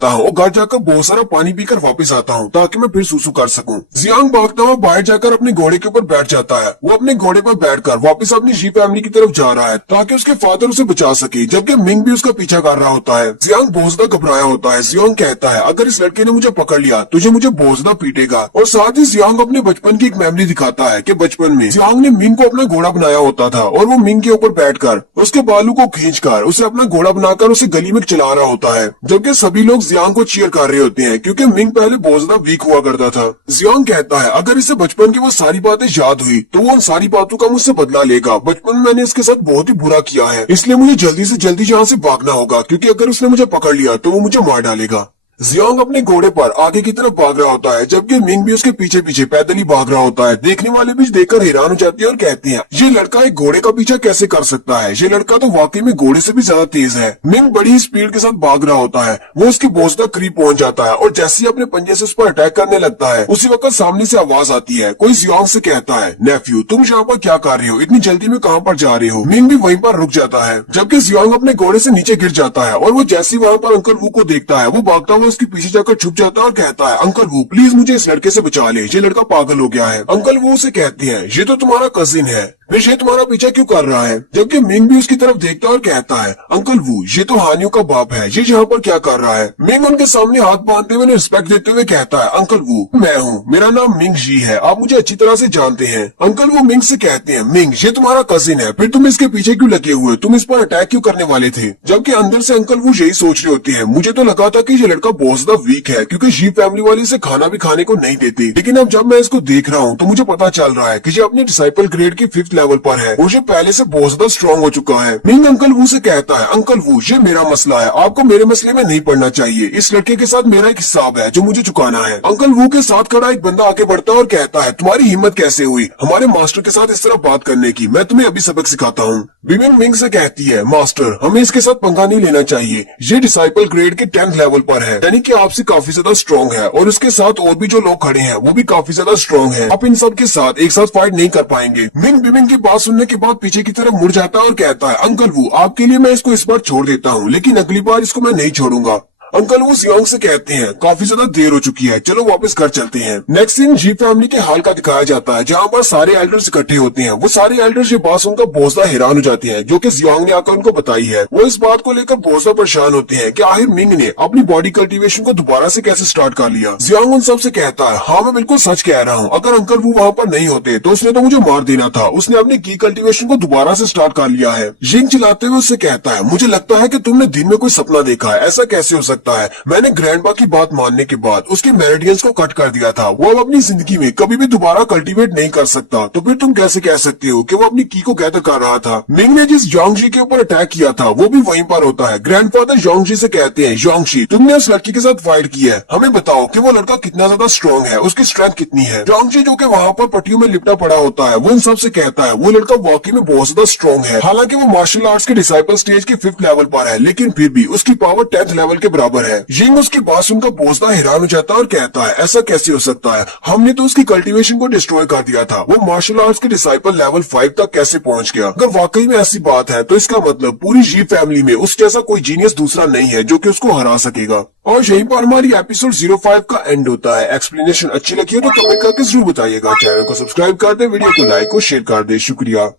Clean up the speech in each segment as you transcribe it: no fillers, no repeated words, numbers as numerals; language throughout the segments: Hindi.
हूँ और घर जाकर बहुत सारा पानी पीकर वापस आता हूँ ताकि मैं फिर सुसु कर सकूँ। जियांग भागता हुआ बाहर जाकर अपने घोड़े के ऊपर बैठ जाता है। वो अपने घोड़े पर बैठकर वापस अपनी शी फैमिली की तरफ जा रहा है ताकि उसके फादर उसे बचा सके, जबकि मिंग भी उसका पीछा कर रहा होता है। जियांग बहुत ज्यादा घबराया होता है। जियांग कहता है अगर इस लड़के ने मुझे पकड़ लिया तो मुझे बहुत ज्यादा पीटेगा। और साथ ही जियांग अपने बचपन की एक मेमोरी दिखाता है कि बचपन में जियांग ने मिंग को अपना घोड़ा बनाया होता था और वो मिंग के ऊपर बैठकर उसके बालों को खींचकर उसे अपना घोड़ा बनाकर उसे गली में चला रहा होता है, जबकि सभी लोग जियांग को चीयर कर रहे होते हैं क्योंकि मिंग पहले बहुत ज्यादा वीक हुआ करता था। जियांग कहता है अगर इसे बचपन की वो सारी बातें याद हुई तो वो उन सारी बातों का मुझसे बदला लेगा। बचपन में मैंने इसके साथ बहुत ही बुरा किया है, इसलिए मुझे जल्दी से जल्दी यहाँ से भागना होगा क्योंकि अगर उसने मुझे पकड़ लिया तो वो मुझे मार डालेगा। जियांग अपने घोड़े पर आगे की तरफ भाग रहा होता है, जबकि मिंग भी उसके पीछे पीछे पैदल ही भाग रहा होता है। देखने वाले भी देखकर हैरान हो जाते हैं और कहते हैं ये लड़का एक घोड़े का पीछा कैसे कर सकता है, ये लड़का तो वाकई में घोड़े से भी ज्यादा तेज है। मिंग बड़ी ही स्पीड के साथ भाग रहा होता है। वो उसकी बहुत ज्यादा करीब पहुंच जाता है और जैसे ही अपने पंजे से उस पर अटैक करने लगता है उसी वक्त सामने से आवाज आती है। कोई जियांग से कहता है नेफ्यू तुम यहाँ पर क्या कर रहे हो, इतनी जल्दी में कहाँ पर जा रहे हो। मिंग भी वहीं पर रुक जाता है, जबकि जियांग अपने घोड़े से नीचे गिर जाता है और वो जैसे ही वहाँ पर अंकल वू को देखता है वो भागता हुआ उसके पीछे जाकर छुप जाता है और कहता है अंकल वो प्लीज मुझे इस लड़के से बचा ले, ये लड़का पागल हो गया है। अंकल वो उसे कहते हैं ये तो तुम्हारा कजिन है, फिर ये तुम्हारा पीछा क्यों कर रहा है। जबकि मिंग भी उसकी तरफ देखता है और कहता है अंकल वो ये तो हानियों का बाप है, ये यहाँ पर क्या कर रहा है। मिंग उनके सामने हाथ बांधते हुए रिस्पेक्ट देते हुए कहता है अंकल वो मैं हूँ, मेरा नाम मिंग जी है, आप मुझे अच्छी तरह से जानते हैं। अंकल वो मिंग से कहते हैं मिंग ये तुम्हारा कजिन है, फिर तुम इसके पीछे क्यों लगे हुए, तुम इस पर अटैक क्यों करने वाले थे। जबकि अंदर से अंकल वो यही सोच रहे होते हैं मुझे तो लगा था कि ये लड़का बहुत ज्यादा वीक है क्योंकि जी फैमिली वाले इसे खाना भी खाने को नहीं देते, लेकिन अब जब मैं इसको देख रहा हूँ तो मुझे पता चल रहा है कि ये अपने डिसाइपल ग्रेड की 5th लेवल पर है, वो पहले से बहुत ज्यादा स्ट्रॉन्ग हो चुका है। मिंग अंकल वू से कहता है अंकल वू ये मेरा मसला है, आपको मेरे मसले में नहीं पड़ना चाहिए, इस लड़के के साथ मेरा एक हिसाब है जो मुझे चुकाना है। अंकल वू के साथ खड़ा एक बंदा आके बढ़ता है और कहता है तुम्हारी हिम्मत कैसे हुई हमारे मास्टर के साथ इस तरह बात करने की, मैं तुम्हें अभी सबक सिखाता हूँ। विविन मिंग से कहती है मास्टर हमें इसके साथ पंगा नहीं लेना चाहिए, ये डिसाइपल ग्रेड के 10th लेवल पर है, यानी कि आपसे काफी ज्यादा स्ट्रॉन्ग है और उसके साथ और भी जो लोग खड़े हैं वो भी काफी ज्यादा स्ट्रॉन्ग है, आप इन सब के साथ एक साथ फाइट नहीं कर पाएंगे। मिंग बिमिंग की बात सुनने के बाद पीछे की तरफ मुड़ जाता है और कहता है अंकल वो आपके लिए मैं इसको इस बार छोड़ देता हूँ, लेकिन अगली बार इसको मैं नहीं छोड़ूंगा। अंकल वो जियांग से कहते हैं काफी ज्यादा देर हो चुकी है, चलो वापस घर चलते हैं। नेक्स्ट सीन जी फैमिली के हाल का दिखाया जाता है जहाँ पर सारे एल्डर्स इकट्ठे होते हैं। वो सारे एल्डर्स ये बात सुनकर बहुत ज्यादा हैरान हो जाते हैं जो कि जियांग ने आकर उनको बताई है। वो इस बात को लेकर बहुत ज्यादा परेशान होते हैं कि आखिर मिंग ने अपनी बॉडी कल्टीवेशन को दोबारा से कैसे स्टार्ट कर लिया। जियांग उन सबसे कहता है हाँ मैं बिल्कुल सच कह रहा हूँ, अगर अंकल वो वहाँ पर नहीं होते तो उसने तो मुझे मार देना था, उसने अपनी की कल्टीवेशन को दोबारा से स्टार्ट कर लिया है। जिंग चिल्लाते हुए उससे कहता है मुझे लगता है कि तुमने दिन में कोई सपना देखा है, ऐसा कैसे हो सकता है, मैंने ग्रैंडपा की बात मानने के बाद उसके मेरिडियंस को कट कर दिया था, वो अब अपनी जिंदगी में कभी भी दोबारा कल्टीवेट नहीं कर सकता, तो फिर तुम कैसे कह सकते हो कि वो अपनी की को गैदर कर रहा था। मिंग ने जिस जोंगजी के ऊपर अटैक किया था वो भी वहीं पर होता है। ग्रैंडफादर जोंगजी से कहते हैं जोंगजी तुमने उस लड़की के साथ फाइट की है, हमें बताओ कि वो लड़का कितना ज्यादा स्ट्रॉन्ग है, उसकी स्ट्रेंथ कितनी है। जोंगजी जो कि वहाँ पर पट्टियों में लिपटा पड़ा होता है वो उन सबसे कहता है वो लड़का वाकई में बहुत ज्यादा स्ट्रॉन्ग है, हालांकि वो मार्शल आर्ट्स के डिसाइपल स्टेज के 5th लेवल पर है, लेकिन फिर भी उसकी पावर 10th लेवल के बराबर है। जिंग उसकी बात सुनकर बहुत ज्यादा हैरान हो जाता है और कहता है ऐसा कैसे हो सकता है, हमने तो उसकी कल्टीवेशन को डिस्ट्रॉय कर दिया था, वो मार्शल आर्ट्स के डिसाइपल लेवल 5 तक कैसे पहुंच गया। अगर वाकई में ऐसी बात है तो इसका मतलब पूरी जी फैमिली में उस जैसा कोई जीनियस दूसरा नहीं है जो कि उसको हरा सकेगा। और यहीं पर हमारी एपिसोड 05 का एंड होता है। एक्सप्लेनेशन अच्छी लगी हो तो कमेंट करके जरूर बताइएगा, चैनल को सब्सक्राइब कर दे, वीडियो को लाइक और शेयर कर दे, शुक्रिया।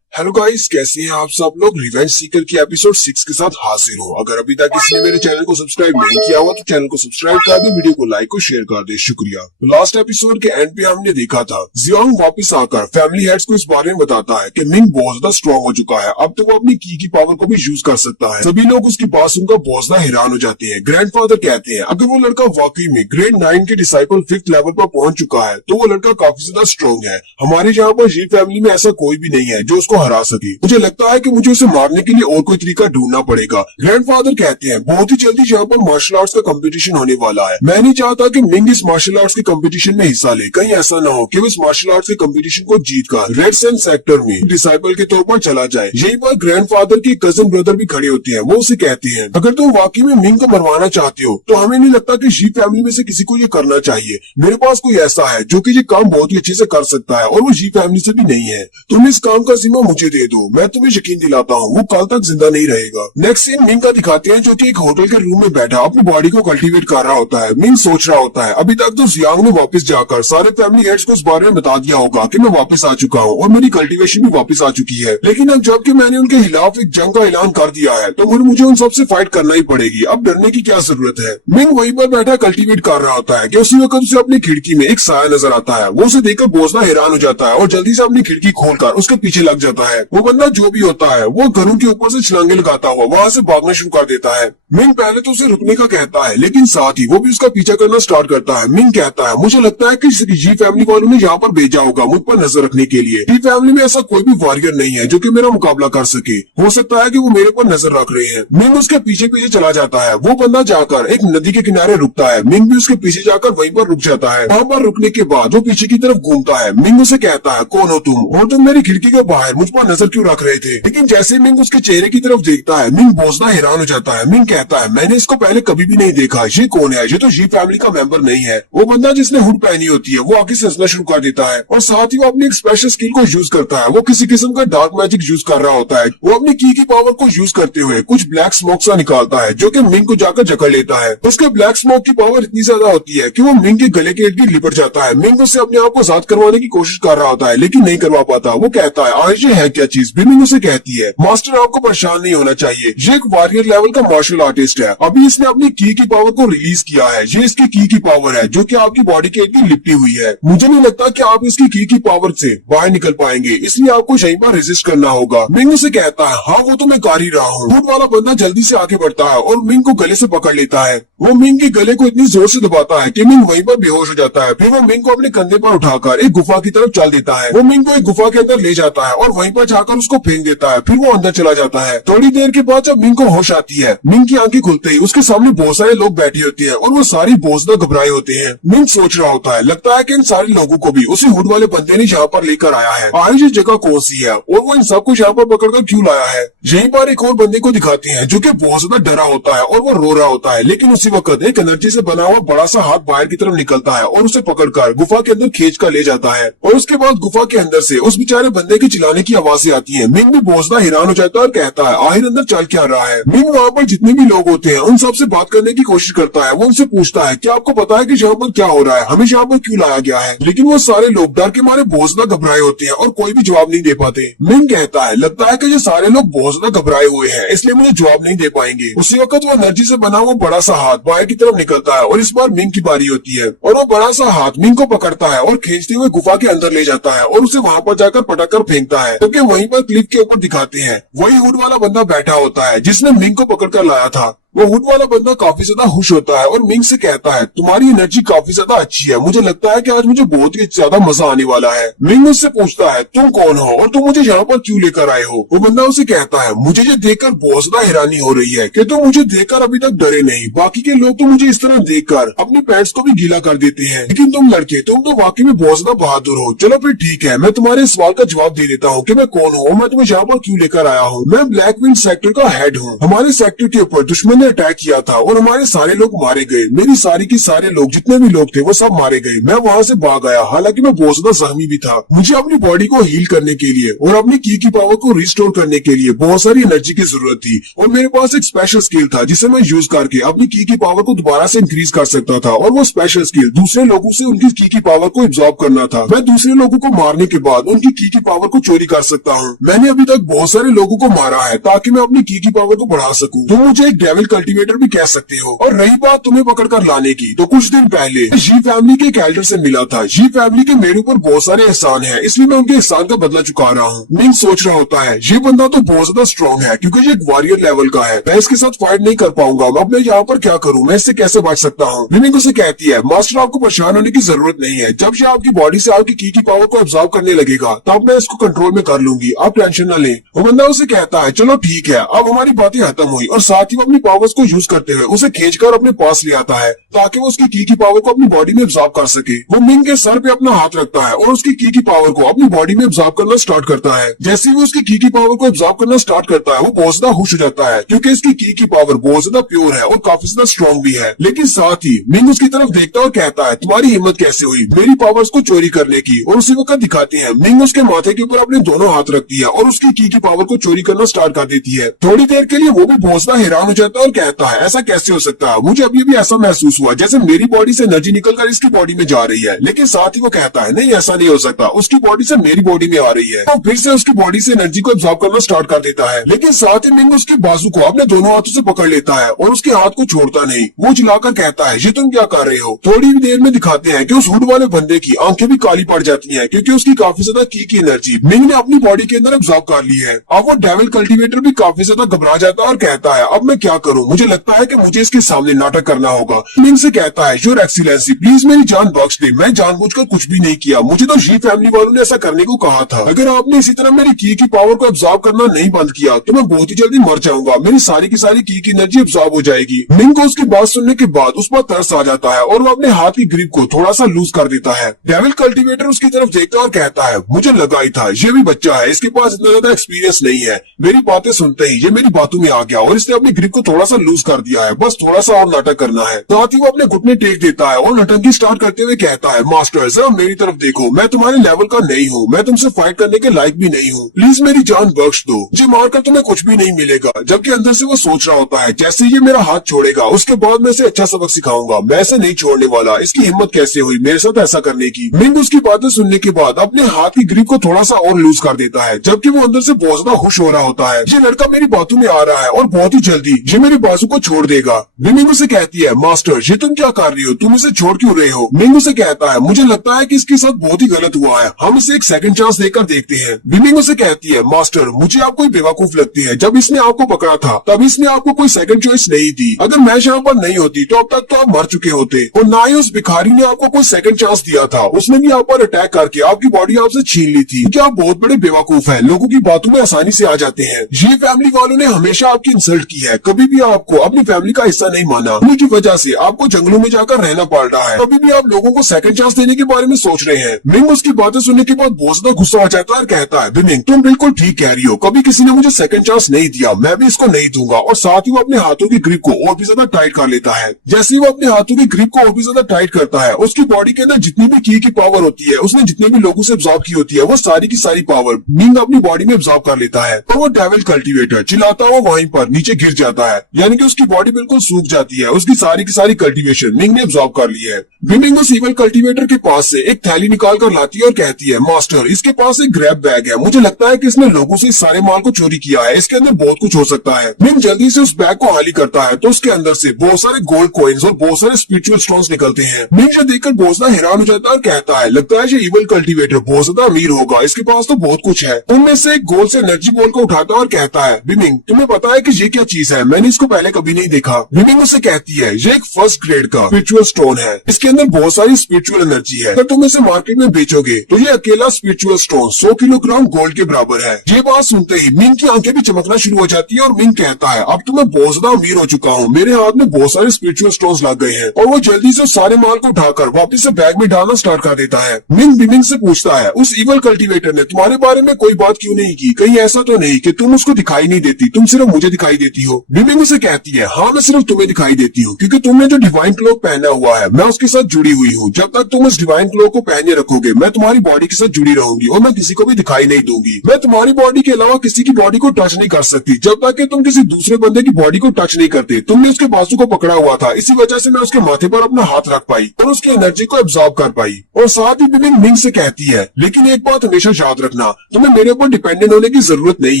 हेलो गाइस, कैसे हैं आप सब लोग। रिवेंज सीकर की एपिसोड 6 के साथ हाजिर हूँ। अगर अभी तक किसी ने मेरे चैनल को सब्सक्राइब नहीं किया हुआ तो चैनल को सब्सक्राइब कर दे, वीडियो को लाइक और शेयर कर दे, शुक्रिया। तो लास्ट एपिसोड के एंड पे हमने देखा था जियांग वापस आकर फैमिली हेड्स को इस बारे में बताता है कि मिंग बहुत ज्यादा स्ट्रॉन्ग हो चुका है, अब तो वो अपनी की पावर को भी यूज कर सकता है। सभी लोग उसकी बात सुनकर बहुत ज्यादा हैरान हो जाते हैं। ग्रैंडफादर कहते हैं अगर वो लड़का वाकई में ग्रेड 9 के डिसाइपल 5th लेवल पर पहुंच चुका है तो वो लड़का काफी ज्यादा स्ट्रॉन्ग है, हमारे यहाँ पर जी फैमिली में ऐसा कोई भी नहीं है जो उसको हरा सके। मुझे लगता है कि मुझे उसे मारने के लिए और कोई तरीका ढूंढना पड़ेगा। ग्रैंडफादर कहते हैं बहुत ही जल्दी यहाँ पर मार्शल आर्ट्स का कंपटीशन होने वाला है, मैं नहीं चाहता कि मिंग इस मार्शल आर्ट्स के कंपटीशन में हिस्सा ले, कहीं ऐसा ना हो कि वो इस मार्शल आर्ट्स के कंपटीशन को जीतकर रेड सैंड सेक्टर में डिसाइपल के तौर पर चला जाए। यहीं पर ग्रैंडफादर के कजन ब्रदर भी खड़े होते हैं, वो उसे कहते हैं अगर तुम वाकई में मिंग को मरवाना चाहते हो तो हमें नहीं लगता कि जी फैमिली में से किसी को ये करना चाहिए, मेरे पास कोई ऐसा है जो कि ये काम बहुत ही अच्छे से कर सकता है और वो जी फैमिली से भी नहीं है, तुम इस काम का जिम्मा मुझे दे दो, मैं तुम्हें यकीन दिलाता हूँ वो कल तक जिंदा नहीं रहेगा। नेक्स्ट सीन मिंग का दिखाते हैं जो कि एक होटल के रूम में बैठा अपनी बॉडी को कल्टीवेट कर रहा होता है। मिंग सोच रहा होता है अभी तक तो जियांग ने वापस जाकर सारे फैमिली हेड्स को इस बारे में बता दिया होगा कि मैं वापस आ चुका हूँ और मेरी कल्टीवेशन भी वापस आ चुकी है, लेकिन अब जबकि मैंने उनके खिलाफ एक जंग का ऐलान कर दिया है तो मुझे उन सबसे फाइट करना ही पड़ेगी। अब डरने की क्या जरूरत है। मिंग वहीं पर बैठा कल्टीवेट कर रहा होता है कि उसी वक्त उसे अपनी खिड़की में एक साया नजर आता है। वो उसे देखकर बोझना हैरान हो जाता है और जल्दी से अपनी खिड़की खोलकर उसके पीछे लग जाता है। वो बंदा जो भी होता है वो घरों के ऊपर से छलांगे लगाता हुआ वहाँ से भागना शुरू कर देता है। मिंग पहले तो उसे रुकने का कहता है लेकिन साथ ही वो भी उसका पीछा करना स्टार्ट करता है। मिंग कहता है मुझे लगता है कि जी फैमिली वालों ने यहाँ पर भेजा होगा मुझ पर नजर रखने के लिए। जी फैमिली में ऐसा कोई भी वॉरियर नहीं है जो कि मेरा मुकाबला कर सके, हो सकता है कि वो मेरे पर नजर रख रहे हैं। मिंग उसके पीछे पीछे चला जाता है। वो बंदा जाकर एक नदी के किनारे रुकता है। मिंग भी उसके पीछे जाकर वहीं पर रुक जाता है। वहाँ पर रुकने के बाद वो पीछे की तरफ घूमता है। मिंग उसे कहता है कौन हो तुम और तुम मेरी खिड़की के बाहर मुझ पर नजर क्यों रख रहे थे। लेकिन जैसे मिंग उसके चेहरे की तरफ देखता है मिंग बोझना हैरान हो जाता है। मिंग कहता है मैंने इसको पहले कभी भी नहीं देखा, ये कौन है, ये तो जी फैमिली का मेंबर नहीं है। वो बंदा जिसने हुड पहनी होती है वो आगे से हंसना शुरू कर देता है और साथ ही वो अपनी एक स्पेशल स्किल को यूज करता है। वो किसी किस्म का डार्क मैजिक यूज कर रहा होता है। वो अपनी की पावर को यूज करते हुए कुछ ब्लैक स्मोक सा निकालता है जो कि मिंग को जाकर जकड़ लेता है। उसके ब्लैक स्मोक की पावर इतनी ज्यादा होती है कि वो मिंग के गले के इर्द गिर्द लिपट जाता है। मिंग उससे अपने आप को आजाद करवाने की कोशिश कर रहा होता है लेकिन नहीं करवा पाता। वो कहता है आज ये है क्या चीज। मिंग उसे कहती है मास्टर आपको परेशान नहीं होना चाहिए, ये एक वॉरियर लेवल का मार्शल आर्टिस्ट है। अभी इसने अपनी की पावर को रिलीज किया है। ये इसकी की पावर है जो कि आपकी बॉडी के इर्द लिपटी हुई है। मुझे नहीं लगता कि आप इसकी की पावर से बाहर निकल पाएंगे, इसलिए आपको यहीं पर रेजिस्ट करना होगा। मिंग उसे कहता है हाँ वो तो मैं कर ही रहा हूँ। हुड वाला बंदा जल्दी से आगे बढ़ता है और मिंग को गले से पकड़ लेता है। वो मिंग के गले को इतनी जोर से दबाता है कि मिंग वहीं पर बेहोश हो जाता है। फिर वो मिंग को अपने कंधे पर उठाकर एक गुफा की तरफ चल देता है। वो मिंग को एक गुफा के अंदर ले जाता है और वहीं पर जाकर उसको फेंक देता है। फिर वो अंदर चला जाता है। थोड़ी देर के बाद जब मिंग को होश आती है, मिंग की आंखें खुलते ही उसके सामने बहुत सारे लोग बैठे होते हैं और वो सारी बोझना घबराए होते हैं। मिंग सोच रहा होता है लगता है कि इन सारे लोगों को भी उसी हुड वाले बंदे ने यहाँ पर लेकर आया है। आखिर ये जगह कौन सी है और वो इन सबको यहाँ पर पकड़कर क्यों लाया है। यहीं पर एक और बंदे को दिखाते हैं जो कि बहुत ज्यादा डरा होता है और वो रो रहा होता है। लेकिन उसी वक्त एक एनर्जी से बना हुआ बड़ा सा हाथ बाहर की तरफ निकलता है और उसे पकड़कर गुफा के अंदर खींच कर ले जाता है। और उसके बाद गुफा के अंदर से उस बेचारे बंदे की चिल्लाने की आवाजें आती है। मिंग भी बहुत ज्यादा हैरान हो जाता है और कहता है आखिर अंदर चल क्या रहा है। मिंग वहाँ पर जितने भी लोग होते हैं उन सबसे बात करने की कोशिश करता है। वो उनसे पूछता है क्या आपको पता है कि यहाँ पर क्या हो रहा है, हमें यहाँ पर क्यों लाया गया है। लेकिन वो सारे लोग डर के मारे बहुत ज्यादा घबराए होते हैं और कोई भी जवाब नहीं दे पाते। मिंग कहता है लगता है कि ये सारे लोग बहुत ज्यादा घबराए हुए हैं इसलिए मुझे जवाब नहीं दे पाएंगे। उसी वक्त वो एनर्जी से बना वो बड़ा सा हाथ बाहर की तरफ निकलता है और इस बार मिंग की बारी होती है और वो बड़ा सा हाथ मिंग को पकड़ता है और खींचते हुए गुफा के अंदर ले जाता है और उसे वहाँ पर जाकर पटक कर फेंकता है। क्योंकि वहीं पर क्लिफ के ऊपर दिखाते हैं वही हुड वाला बंदा बैठा होता है जिसने मिंग को पकड़ कर लाया था। वो हुड वाला बंदा काफी ज्यादा खुश होता है और मिंग से कहता है तुम्हारी एनर्जी काफी ज्यादा अच्छी है, मुझे लगता है कि आज मुझे बहुत ही ज्यादा मजा आने वाला है। मिंग उससे पूछता है तुम कौन हो और तुम मुझे यहाँ पर क्यों लेकर आए हो। वो बंदा उसे कहता है मुझे ये देखकर बहुत ज्यादा हैरानी हो रही है कि तुम मुझे देखकर अभी तक डरे नहीं। बाकी के लोग तो मुझे इस तरह देखकर अपने पैंट्स को भी गीला कर देते हैं, लेकिन तुम लड़के तुम तो वाकई में बहुत ज्यादा बहादुर हो। चलो फिर ठीक है, मैं तुम्हारे सवाल का जवाब दे देता हूँ कि मैं कौन हूँ और मैं तुम्हें यहाँ पर क्यों लेकर आया हूँ। मैं ब्लैक विंड सेक्टर का हेड हूँ। हमारे सेक्टर के ऊपर दुश्मन ने अटैक किया था और हमारे सारे लोग मारे गए। मेरी सारी की सारे लोग जितने भी लोग थे वो सब मारे गए। मैं वहाँ से भाग आया, हालांकि मैं बहुत ज्यादा जख्मी भी था। मुझे अपनी बॉडी को हील करने के लिए और अपनी की पावर को रिस्टोर करने के लिए बहुत सारी एनर्जी की जरूरत थी और मेरे पास एक स्पेशल स्किल था जिसे मैं यूज करके अपनी की पावर को दोबारा से इंक्रीज कर सकता था। और वो स्पेशल स्किल दूसरे लोगों से उनकी की पावर को एब्जॉर्ब करना था। मैं दूसरे लोगों को मारने के बाद उनकी की पावर को चोरी कर सकता हूँ। मैंने अभी तक बहुत सारे लोगों को मारा है ताकि मैं अपनी की पावर को बढ़ा सकूं। तुम मुझे एक डेविल कल्टीवेटर भी कह सकते हो। और रही बात तुम्हें पकड़ कर लाने की, तो कुछ दिन पहले जी फैमिली के एक एल्डर से मिला था। जी फैमिली के मेरे ऊपर बहुत सारे एहसान है, इसलिए मैं उनके एहसान का बदला चुका रहा हूँ। मिंग सोच रहा होता है ये बंदा तो बहुत ज्यादा स्ट्रॉन्ग है क्योंकि ये एक वॉरियर लेवल का है, मैं इसके साथ फाइट नहीं कर पाऊंगा। अब मैं यहाँ पर क्या करूँ, मैं इससे कैसे बच सकता हूँ। मिंग उसे कहती है मास्टर आपको परेशान होने की जरूरत नहीं है, जब ये आपकी बॉडी से आपकी की पावर को एब्जॉर्ब करने लगेगा तब मैं इसको कंट्रोल में कर लूंगी, आप टेंशन न लें। वो बंदा उसे कहता है चलो ठीक है, अब हमारी बातें खत्म हुई और साथ ही वो अपनी पावर्स को यूज करते हुए उसे खींचकर अपने पास ले आता है ताकि वो उसकी की पावर को अपनी बॉडी में एब्जॉर्ब कर सके। वो मिंग के सर पे अपना हाथ रखता है और उसकी की पावर को अपनी बॉडी में एब्जॉर्ब करना स्टार्ट करता है। जैसे ही वो उसकी की पावर को एब्जॉर्ब करना स्टार्ट करता है वो बहुत ज्यादा खुश हो जाता है क्योंकि इसकी की पावर बहुत ज्यादा प्योर है और काफी ज्यादा स्ट्रॉन्ग भी है। लेकिन साथ ही मिंग उसकी तरफ देखता है और कहता है तुम्हारी हिम्मत कैसे हुई मेरी पावर्स को चोरी करने की। और उसी वक्त दिखाते हैं मिंग उसके माथे के ऊपर अपने दोनों हाथ रखती है और उसकी की पावर को चोरी करना स्टार्ट कर देती है। थोड़ी देर के लिए वो भी बहुत ज्यादा हैरान हो जाता है और कहता है ऐसा कैसे हो सकता है, मुझे अभी भी ऐसा महसूस हुआ जैसे मेरी बॉडी से एनर्जी निकलकर इसकी बॉडी में जा रही है। लेकिन साथ ही वो कहता है नहीं ऐसा नहीं हो सकता, उसकी बॉडी से मेरी बॉडी में आ रही है। तो फिर से उसकी बॉडी से एनर्जी को एब्जॉर्ब करना स्टार्ट कर देता है। लेकिन साथ ही मिंग उसके बाजू को अपने दोनों हाथों से पकड़ लेता है और उसके हाथ को छोड़ता नहीं। वो चिल्लाकर कहता है ये तुम क्या कर रहे हो। थोड़ी देर में दिखाते हैं कि उस हुड वाले बंदे की आंखें भी काली पड़ जाती हैं क्योंकि उसकी काफी ज्यादा की एनर्जी मिंग ने अपनी बॉडी के अंदर एब्जॉर्ब कर ली है। अब वो डेविल कल्टीवेटर भी काफी ज्यादा घबरा जाता है और कहता है अब मैं क्या करूं, मुझे लगता है कि मुझे इसके सामने नाटक करना होगा। मिंग से कहता है योर एक्सीलेंसी प्लीज मेरी जान बख्श दे, मैं जानबूझकर कुछ भी नहीं किया, मुझे तो शी फैमिली वालों ने ऐसा करने को कहा था। अगर आपने इसी तरह मेरी की पावर को एब्जॉर्ब करना नहीं बंद किया तो मैं बहुत ही जल्दी मर जाऊंगा, मेरी सारी की सारी की एनर्जी एब्जॉर्ब हो जाएगी। मिंग को उसकी बात सुनने के बाद उस पर तरस आ जाता है और वो अपने हाथ की ग्रिप को थोड़ा सा लूज कर देता है। डेविल कल्टीवेटर उसकी तरफ देखता है और कहता है मुझे लगा ही था ये भी बच्चा है, इसके पास इतना ज्यादा एक्सपीरियंस नहीं है। मेरी बातें सुनते ही ये मेरी बातों में आ गया और इसने अपनी ग्रिप को थोड़ा सा लूज कर दिया है, बस थोड़ा सा और नाटक करना है। साथ ही वो अपने घुटने टेक देता है और नटंकी स्टार्ट करते हुए कहता है मास्टर जरा मेरी तरफ देखो, मैं तुम्हारे लेवल का नहीं हूँ, मैं तुमसे फाइट करने के लायक भी नहीं हूँ, प्लीज मेरी जान बख्श दो, जी मारकर तुम्हें कुछ भी नहीं मिलेगा। जबकि अंदर से वो सोच रहा होता है जैसे ये मेरा हाथ छोड़ेगा उसके बाद मैं इसे अच्छा सबक सिखाऊंगा, मैं इसे नहीं छोड़ने वाला, इसकी हिम्मत कैसे हुई मेरे साथ ऐसा करने की। मिंग उसकी बातें सुनने के बाद अपने हाथ की ग्रिप को थोड़ा सा और लूज कर देता है जबकि वो अंदर से बहुत ज्यादा खुश हो रहा होता है। ये लड़का मेरी बातों में आ रहा है और बहुत ही जल्दी ये मेरी बाजू को छोड़ देगा। मिंग उसे कहती है मास्टर ये तुम क्या कर रही हो, तुम इसे छोड़ क्यों रहे हो। मिंग उसे कहता है मुझे लगता है कि इसके साथ बहुत ही गलत हुआ है, हम इसे एक सेकंड चांस देकर देखते हैं। मिंग उसे कहती है मास्टर मुझे आप कोई बेवकूफ लगती है, जब इसने आपको पकड़ा था तब इसने आपको कोई सेकंड चॉइस नहीं दी, अगर मैं यहाँ पर नहीं होती तो अब तक तो आप मर चुके होते। और ना ही उस भिखारी ने आपको कोई सेकंड चांस दिया था, उसने भी आप पर अटैक करके आपकी बॉडी आपसे छीन ली थी। क्या आप बहुत बड़े बेवकूफ है, लोगों की बातों में आसानी से आ जाते हैं। ये फैमिली वालों ने हमेशा आपकी इंसल्ट की है, कभी भी आपको अपनी फैमिली का हिस्सा नहीं माना, उन्हीं की वजह से आपको जंगलों में जाकर रहना पड़ रहा है, कभी भी आप लोगों को सेकंड चांस देने के बारे में सोच रहे हैं। मिंग उसकी बातें सुनने के बाद बहुत ज्यादा गुस्सा आ जाता है और कहता है मिंग तुम बिल्कुल ठीक कह रही हो, कभी किसी ने मुझे सेकंड चांस नहीं दिया, मैं भी इसको नहीं दूंगा। और साथ ही वो अपने हाथों की ग्रिप को और भी ज्यादा टाइट कर लेता है। जैसे ही वो अपने हाथों की ग्रिप को और भी ज्यादा टाइट करता है उसकी बॉडी के अंदर जितनी भी की पावर होती है, उसने जितने भी लोगों से एब्जॉर्ब की होती है, वो सारी की सारी पावर मिंग अपनी बॉडी में एब्जॉर्ब कर लेता है। और वो डेविल कल्टीवेटर चिल्लाता हुआ वहीं पर नीचे गिर जाता है, यानी कि उसकी बॉडी बिल्कुल सूख जाती है, उसकी सारी की सारी कल्टीवेशन मिंग ने एब्जॉर्ब कर ली है। मिंग उस इवल कल्टीवेटर के पास से एक थैली निकाल कर लाती है और कहती है मास्टर इसके पास एक ग्रैब बैग है, मुझे लगता है कि इसने लोगों से इस सारे माल को चोरी किया है, इसके अंदर बहुत कुछ हो सकता है। मिंग जल्दी से उस बैग को खाली करता है तो उसके अंदर से बहुत सारे गोल्ड कॉइन्स और बहुत सारे स्पिरिचुअल स्टोन्स निकलते हैं। मिंग जो देखकर बहुत ज्यादा हैरान हो जाता है और कहता है लगता है ये इवल कल्टीवेटर बहुत ज्यादा अमीर होगा, इसके पास तो बहुत कुछ है। उनमें से एक गोल से एनर्जी बॉल को उठाता है और कहता है मिंग तुम्हें पता है कि ये क्या चीज है, मैंने इसको पहले कभी नहीं देखा। मिंग उससे कहती है ये एक फर्स्ट ग्रेड का स्पिरिचुअल स्टोन है, इसके अंदर बहुत सारी स्पिरिचुअल एनर्जी है, अगर तुम इसे मार्केट में बेचोगे तो ये अकेला स्पिरिचुअल स्टोन 100 किलोग्राम गोल्ड के बराबर है। ये बात सुनते ही मिंग की आंखें भी चमकना शुरू हो जाती है और मिंग कहता है अब तो मैं बहुत ज्यादा अमीर हो चुका हूँ, मेरे हाथ में बहुत सारे स्पिरिचुअल स्टोन्स लग गए हैं। और वो जल्दी से सारे माल को उठाकर वापस से बैग में डालना स्टार्ट कर देता है। मिंग से पूछता है उस इवल कल्टीवेटर ने तुम्हारे बारे में कोई बात क्यों नहीं की, कहीं ऐसा तो नहीं कि तुम उसको दिखाई नहीं देती, तुम सिर्फ मुझे दिखाई देती हो। मिंग उसे कहती है हाँ मैं सिर्फ तुम्हें दिखाई देती हूँ क्योंकि तुमने जो डिवाइन क्लॉक पहना हुआ है मैं उसके साथ जुड़ी हुई हूँ, जब तक तुम उस डिवाइन क्लॉक को पहने रखोगे मैं तुम्हारी बॉडी के साथ जुड़ी रहूंगी और मैं किसी को भी दिखाई नहीं दूंगी। मैं तुम्हारी बॉडी के अलावा किसी की बॉडी को टच नहीं कर सकती जब तक कि तुम किसी दूसरे बंदे की बॉडी को टच नहीं करते। तुमने उसके बाजू को पकड़ा हुआ था, इसी वजह से मैं उसके माथे पर अपना हाथ रख पाई और उसकी एनर्जी को एब्जॉर्ब कर पाई। और साथ ही मिंग से कहती है लेकिन एक बात हमेशा याद रखना, तुम्हें मेरे ऊपर डिपेंडेंट होने की जरूरत नहीं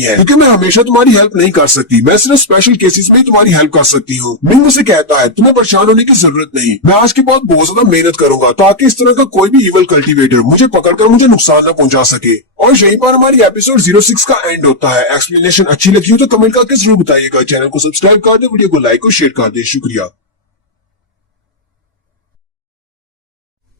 है क्योंकि मैं हमेशा तुम्हारी हेल्प नहीं कर सकती, मैं सिर्फ स्पेशल केसेस में ही तुम्हारी हेल्प कर सकती हूँ। मिंग उसे कहता है तुम्हें परेशान होने की जरूरत नहीं, मैं आज के बाद बहुत ज्यादा मेहनत करूंगा ताकि इस तरह का कोई भी इवल कल्टीवेटर मुझे पकड़कर मुझे नुकसान न पहुंचा सके। और यहीं पर हमारी एपिसोड 06 का एंड होता है। एक्सप्लेनेशन अच्छी लगी हो तो कमेंट करके जरूर बताइएगा, चैनल को सब्सक्राइब कर दे, वीडियो को लाइक और शेयर कर दे। शुक्रिया।